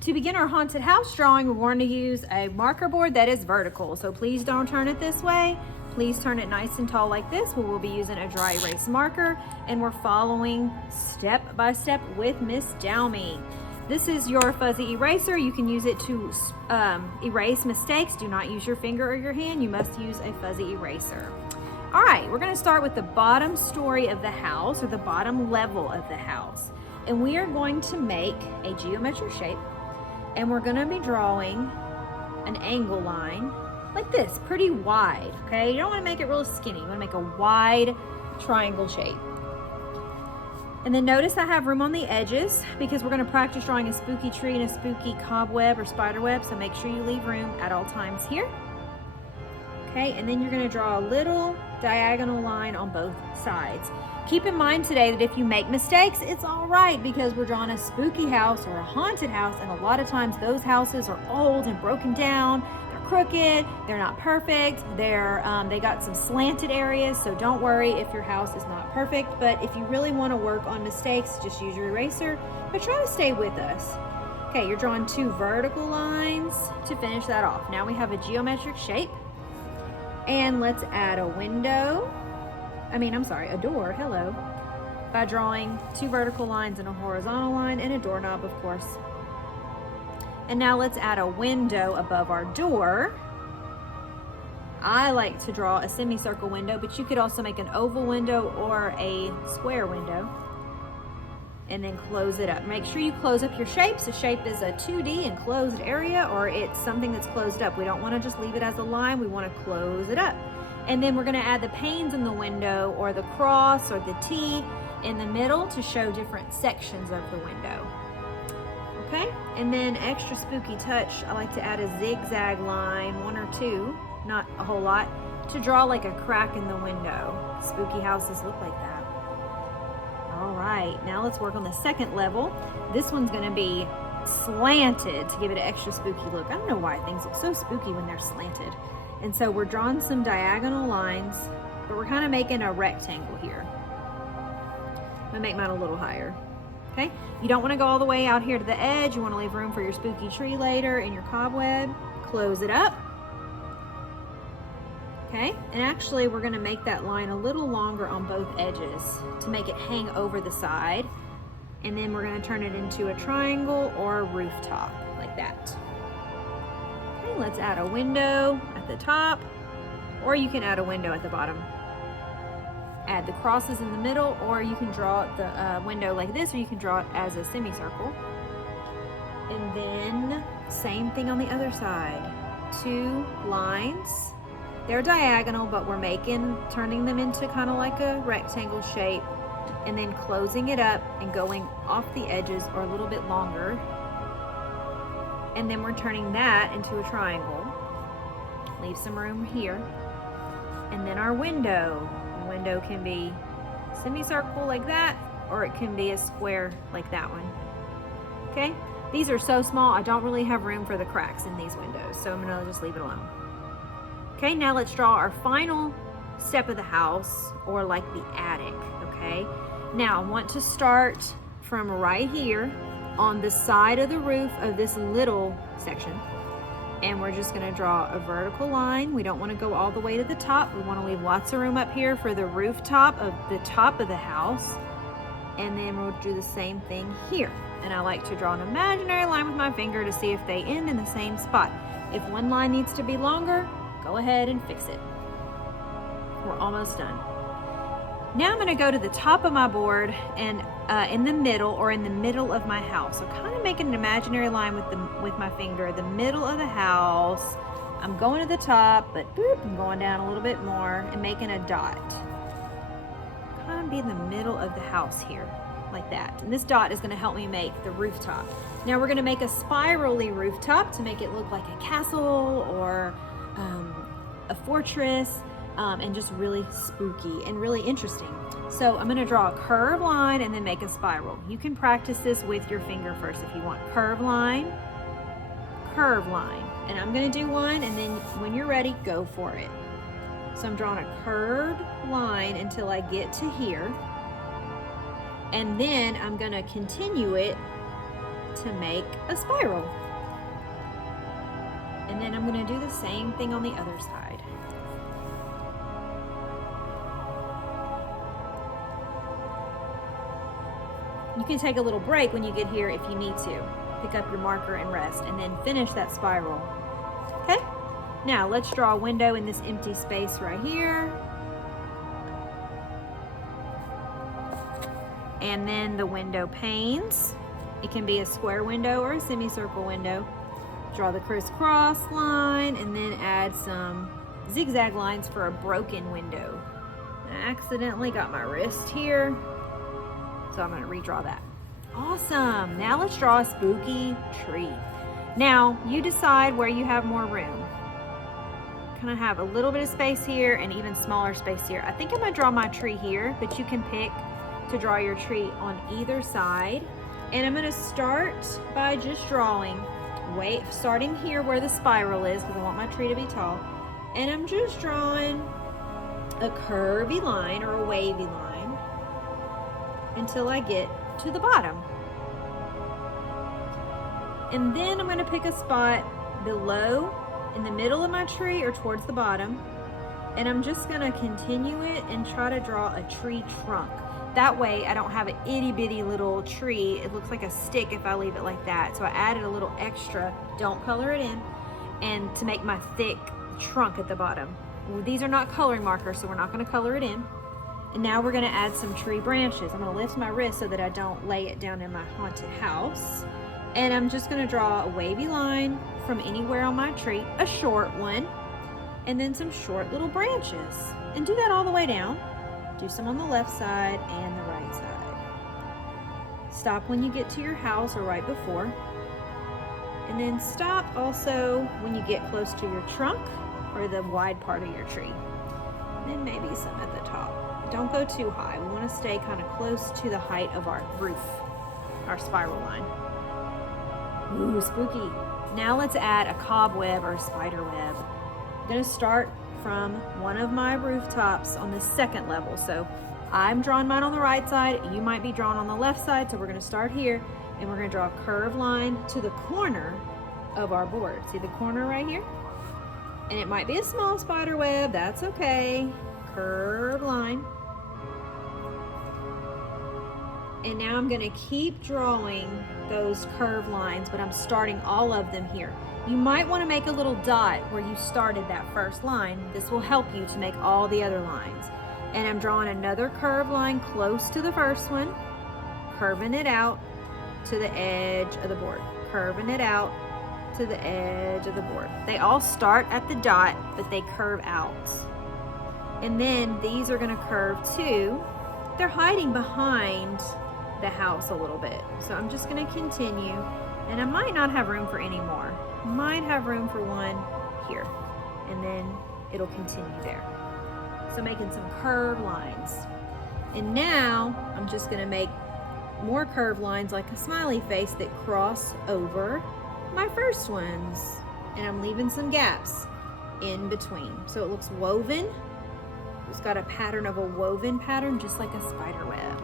To begin our haunted house drawing, we're going to use a marker board that is vertical. So please don't turn it this way. Please turn it nice and tall like this. We will be using a dry erase marker, and we're following step by step with Miss Dowmy. This is your fuzzy eraser. You can use it to erase mistakes. Do not use your finger or your hand. You must use a fuzzy eraser. All right, we're gonna start with the bottom story of the house, or the bottom level of the house. And we are going to make a geometric shape, and we're gonna be drawing an angle line like this, pretty wide, okay? You don't wanna make it real skinny. You wanna make a wide triangle shape. And then notice I have room on the edges because we're gonna practice drawing a spooky tree and a spooky cobweb or spider web, so make sure you leave room at all times here. Okay, and then you're gonna draw a little diagonal line on both sides. Keep in mind today that if you make mistakes, it's all right because we're drawing a spooky house or a haunted house, and a lot of times those houses are old and broken down, they're crooked, they're not perfect, they got some slanted areas, so don't worry if your house is not perfect. But if you really wanna work on mistakes, just use your eraser, but try to stay with us. Okay, you're drawing 2 vertical lines to finish that off. Now we have a geometric shape. And let's add a door, hello, by drawing 2 vertical lines and a horizontal line and a doorknob, of course. And now let's add a window above our door. I like to draw a semicircle window, but you could also make an oval window or a square window. And then close it up. Make sure you close up your shapes. A shape is a 2D enclosed area, or it's something that's closed up. We don't want to just leave it as a line, we want to close it up. And then we're going to add the panes in the window, or the cross or the T in the middle to show different sections of the window. Okay, and then extra spooky touch, I like to add a zigzag line, 1 or 2, not a whole lot, to draw like a crack in the window. Spooky houses look like that. All right, now let's work on the second level. This one's gonna be slanted to give it an extra spooky look. I don't know why things look so spooky when they're slanted. And so we're drawing some diagonal lines, but we're kind of making a rectangle here. I'm gonna make mine a little higher, okay? You don't wanna go all the way out here to the edge. You wanna leave room for your spooky tree later and your cobweb. Close it up. Okay, and actually we're gonna make that line a little longer on both edges to make it hang over the side. And then we're gonna turn it into a triangle or a rooftop, like that. Okay, let's add a window at the top, or you can add a window at the bottom. Add the crosses in the middle, or you can draw the window like this, or you can draw it as a semicircle. And then same thing on the other side. 2 lines. They're diagonal, but we're turning them into kind of like a rectangle shape, and then closing it up and going off the edges or a little bit longer. And then we're turning that into a triangle. Leave some room here. And then our window. The window can be semicircle like that, or it can be a square like that one. Okay? These are so small, I don't really have room for the cracks in these windows, so I'm gonna just leave it alone. Okay, now let's draw our final step of the house, or like the attic, okay? Now I want to start from right here on the side of the roof of this little section. And we're just gonna draw a vertical line. We don't wanna go all the way to the top. We wanna leave lots of room up here for the rooftop of the top of the house. And then we'll do the same thing here. And I like to draw an imaginary line with my finger to see if they end in the same spot. If one line needs to be longer, go ahead and fix it. We're almost done. Now I'm gonna go to the top of my board and in the middle, or in the middle of my house. So kind of making an imaginary line with my finger, the middle of the house. I'm going to the top, but boop, I'm going down a little bit more and making a dot. Kind of be in the middle of the house here, like that. And this dot is gonna help me make the rooftop. Now we're gonna make a spirally rooftop to make it look like a castle or a fortress, and just really spooky and really interesting. So I'm gonna draw a curved line and then make a spiral. You can practice this with your finger first if you want. Curved line, and I'm gonna do one, and then when you're ready, go for it. So I'm drawing a curved line until I get to here, and then I'm gonna continue it to make a spiral. And then I'm gonna do the same thing on the other side. You can take a little break when you get here if you need to. Pick up your marker and rest, and then finish that spiral. Okay? Now let's draw a window in this empty space right here. And then the window panes. It can be a square window or a semicircle window. Draw the crisscross line and then add some zigzag lines for a broken window. I accidentally got my wrist here, so I'm gonna redraw that. Awesome, now let's draw a spooky tree. Now, you decide where you have more room. Kind of have a little bit of space here and even smaller space here. I think I'm gonna draw my tree here, but you can pick to draw your tree on either side. And I'm gonna start by just drawing, starting here where the spiral is, because I want my tree to be tall. And I'm just drawing a curvy line or a wavy line until I get to the bottom. And then I'm gonna pick a spot below, in the middle of my tree or towards the bottom. And I'm just gonna continue it and try to draw a tree trunk. That way I don't have an itty bitty little tree. It looks like a stick if I leave it like that. So I added a little extra, don't color it in, and to make my thick trunk at the bottom. These are not coloring markers, so we're not gonna color it in. And now we're gonna add some tree branches. I'm gonna lift my wrist so that I don't lay it down in my haunted house. And I'm just gonna draw a wavy line from anywhere on my tree, a short one, and then some short little branches. And do that all the way down. Do some on the left side and the right side. Stop when you get to your house or right before. And then stop also when you get close to your trunk or the wide part of your tree. And then maybe some at the top. Don't go too high. We want to stay kind of close to the height of our roof, our spiral line. Ooh, spooky. Now let's add a cobweb or a spider web. I'm gonna start from one of my rooftops on the second level. So I'm drawing mine on the right side, you might be drawn on the left side. So we're gonna start here and we're gonna draw a curved line to the corner of our board. See the corner right here? And it might be a small spider web, that's okay. Curved line. And now I'm gonna keep drawing those curved lines, but I'm starting all of them here. You might wanna make a little dot where you started that first line. This will help you to make all the other lines. And I'm drawing another curved line close to the first one, curving it out to the edge of the board, curving it out to the edge of the board. They all start at the dot, but they curve out. And then these are gonna curve too. They're hiding behind the house a little bit. So I'm just gonna continue, and I might not have room for any more. Might have room for one here, and then it'll continue there. So making some curved lines. And now I'm just gonna make more curved lines like a smiley face that cross over my first ones. And I'm leaving some gaps in between. So it looks woven. It's got a pattern of a woven pattern, just like a spider web.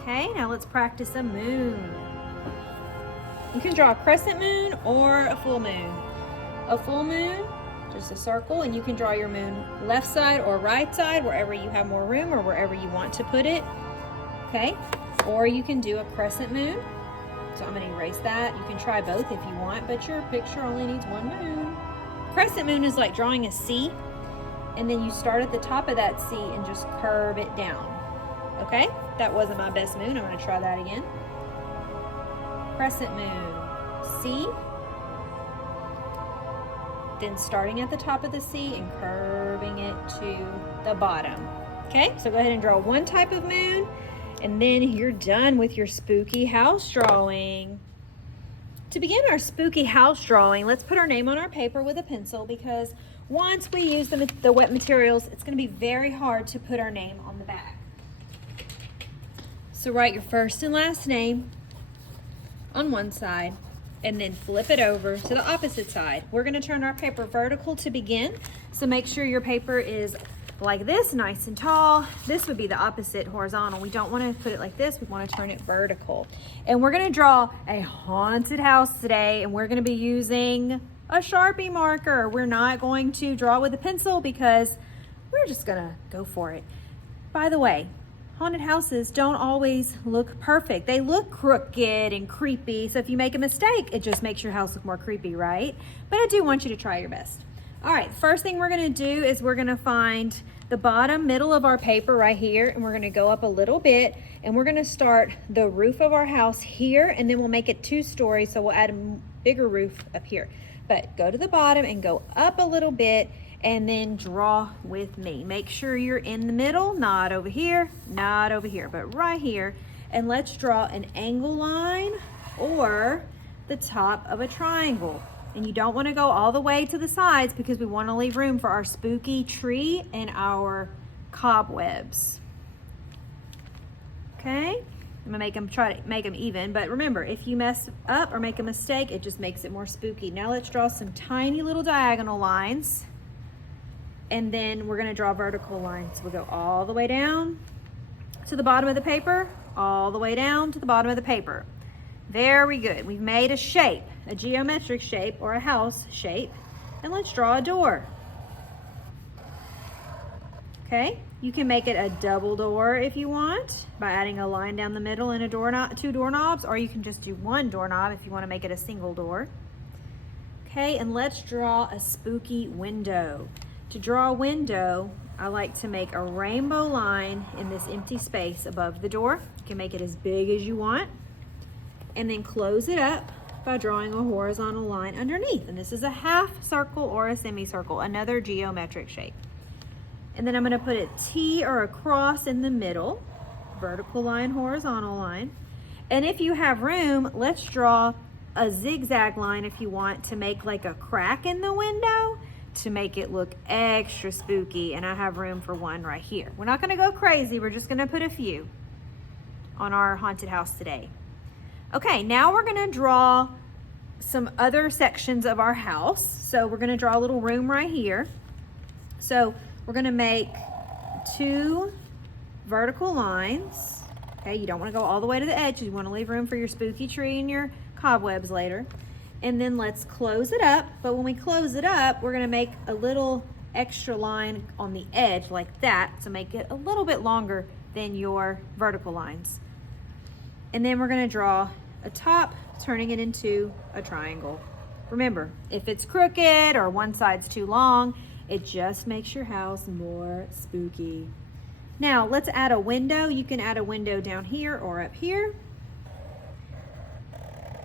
Okay, now let's practice a moon. You can draw a crescent moon or a full moon. A full moon, just a circle, and you can draw your moon left side or right side, wherever you have more room or wherever you want to put it. Okay, or you can do a crescent moon. So I'm gonna erase that. You can try both if you want, but your picture only needs one moon. Crescent moon is like drawing a C, and then you start at the top of that C and just curve it down. Okay, that wasn't my best moon. I'm gonna try that again. Crescent moon, C, then starting at the top of the C and curving it to the bottom. Okay, so go ahead and draw one type of moon, and then you're done with your spooky house drawing. To begin our spooky house drawing, let's put our name on our paper with a pencil, because once we use the wet materials, it's gonna be very hard to put our name on the back. So write your first and last name on one side, and then flip it over to the opposite side. We're gonna turn our paper vertical to begin, so make sure your paper is like this, nice and tall. This would be the opposite, horizontal. We don't want to put it like this. We want to turn it vertical. And we're going to draw a haunted house today, and we're going to be using a Sharpie marker. We're not going to draw with a pencil because we're just going to go for it. By the way, haunted houses don't always look perfect. They look crooked and creepy. So if you make a mistake, it just makes your house look more creepy, right? But I do want you to try your best. All right, first thing we're gonna do is we're gonna find the bottom middle of our paper right here, and we're gonna go up a little bit, and we're gonna start the roof of our house here, and then we'll make it 2 stories, so we'll add a bigger roof up here. But go to the bottom and go up a little bit, and then draw with me. Make sure you're in the middle, not over here, but right here. And let's draw an angle line or the top of a triangle. And you don't want to go all the way to the sides because we want to leave room for our spooky tree and our cobwebs. Okay, I'm gonna try to make them even, but remember, if you mess up or make a mistake, it just makes it more spooky. Now let's draw some tiny little diagonal lines, and then we're gonna draw vertical lines. We'll go all the way down to the bottom of the paper, all the way down to the bottom of the paper. Very good. We've made a shape, a geometric shape or a house shape, and let's draw a door. Okay, you can make it a double door if you want by adding a line down the middle and a doorknob, 2 doorknobs, or you can just do 1 doorknob if you want to make it a single door. Okay, and let's draw a spooky window. To draw a window, I like to make a rainbow line in this empty space above the door. You can make it as big as you want, and then close it up by drawing a horizontal line underneath. And this is a half circle or a semicircle, another geometric shape. And then I'm gonna put a T or a cross in the middle, vertical line, horizontal line. And if you have room, let's draw a zigzag line if you want to make like a crack in the window to make it look extra spooky. And I have room for 1 right here. We're not gonna go crazy, we're just gonna put a few on our haunted house today. Okay, now we're gonna draw some other sections of our house. So we're gonna draw a little room right here. So we're gonna make 2 vertical lines. Okay, you don't wanna go all the way to the edge. You wanna leave room for your spooky tree and your cobwebs later. And then let's close it up. But when we close it up, we're gonna make a little extra line on the edge like that to make it a little bit longer than your vertical lines. And then we're gonna draw a top, turning it into a triangle. Remember, if it's crooked or one side's too long, it just makes your house more spooky. Now let's add a window. You can add a window down here or up here.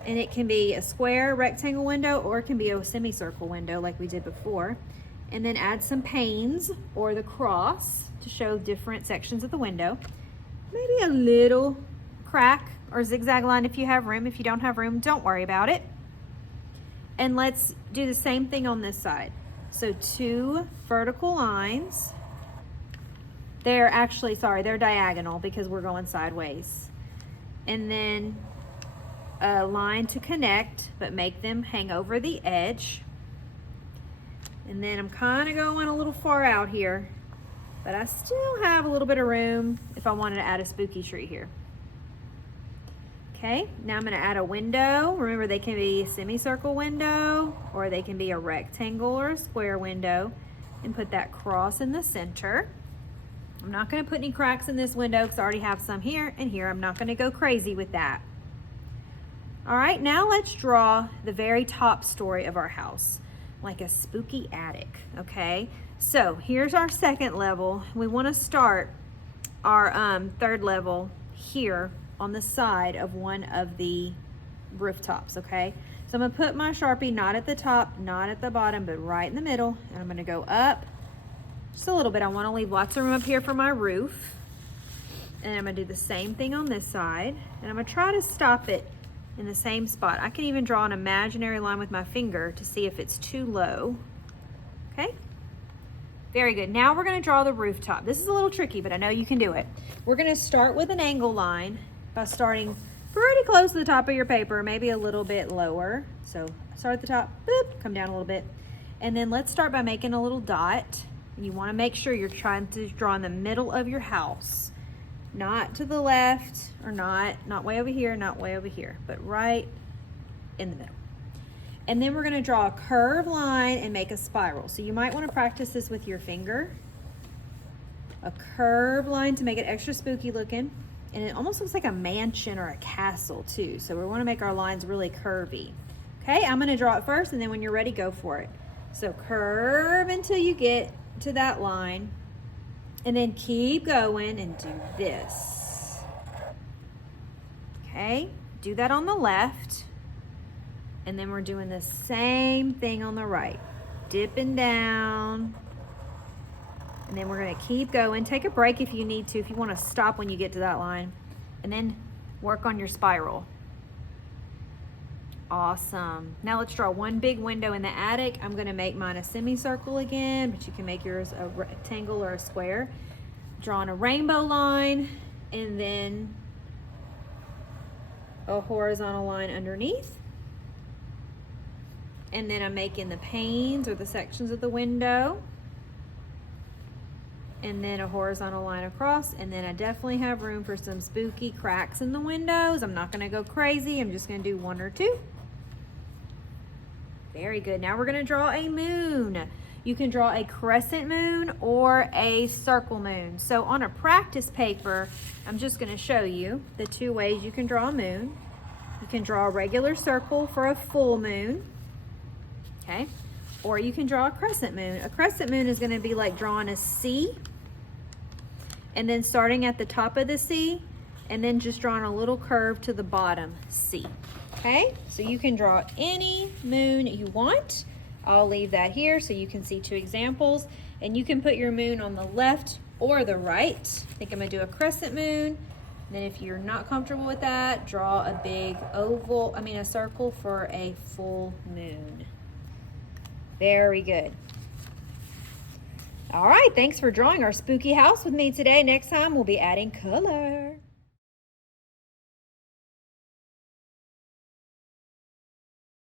And it can be a square rectangle window, or it can be a semicircle window like we did before. And then add some panes or the cross to show different sections of the window. Maybe a little crack or zigzag line if you have room. If you don't have room, don't worry about it. And let's do the same thing on this side. So 2 vertical lines. They're diagonal because we're going sideways. And then a line to connect, but make them hang over the edge. And then I'm kind of going a little far out here, but I still have a little bit of room if I wanted to add a spooky tree here. Okay, now I'm gonna add a window. Remember, they can be a semicircle window, or they can be a rectangle or a square window, and put that cross in the center. I'm not gonna put any cracks in this window because I already have some here and here. I'm not gonna go crazy with that. All right, now let's draw the very top story of our house, like a spooky attic, okay? So here's our 2nd level. We wanna start our 3rd level here on the side of one of the rooftops, okay? So I'm gonna put my Sharpie not at the top, not at the bottom, but right in the middle. And I'm gonna go up just a little bit. I wanna leave lots of room up here for my roof. And I'm gonna do the same thing on this side. And I'm gonna try to stop it in the same spot. I can even draw an imaginary line with my finger to see if it's too low, okay? Very good. Now we're gonna draw the rooftop. This is a little tricky, but I know you can do it. We're gonna start with an angle line by starting pretty close to the top of your paper, maybe a little bit lower. So start at the top, boop, come down a little bit. And then let's start by making a little dot You want to make sure you're trying to draw in the middle of your house, not to the left, or not way over here, not way over here, but right in the middle. And then we're going to draw a curved line and make a spiral. So you might want to practice this with your finger. A curved line to make it extra spooky looking. And it almost looks like a mansion or a castle too. So we want to make our lines really curvy. Okay, I'm going to draw it first, and then when you're ready, go for it. So curve until you get to that line, and then keep going and do this. Okay, do that on the left, and then we're doing the same thing on the right. Dipping down, and then we're going to keep going. Take a break if you need to, if you want to stop when you get to that line, and then work on your spiral. Awesome. Now let's draw one big window in the attic. I'm going to make mine a semicircle again, but you can make yours a rectangle or a square. Drawing a rainbow line, and then a horizontal line underneath. And then I'm making the panes or the sections of the window. And then a horizontal line across, and then I definitely have room for some spooky cracks in the windows. I'm not going to go crazy. I'm just going to do one or two. Very good. Now we're going to draw a moon. You can draw a crescent moon or a circle moon. So on a practice paper, I'm just going to show you the two ways you can draw a moon. You can draw a regular circle for a full moon, okay? Or you can draw a crescent moon. A crescent moon is going to be like drawing a C, and then starting at the top of the C, and then just drawing a little curve to the bottom C. Okay, so you can draw any moon you want. I'll leave that here so you can see two examples, and you can put your moon on the left or the right. I think I'm gonna do a crescent moon. Then if you're not comfortable with that, draw a big a circle for a full moon. Very good. All right, thanks for drawing our spooky house with me today. Next time we'll be adding color.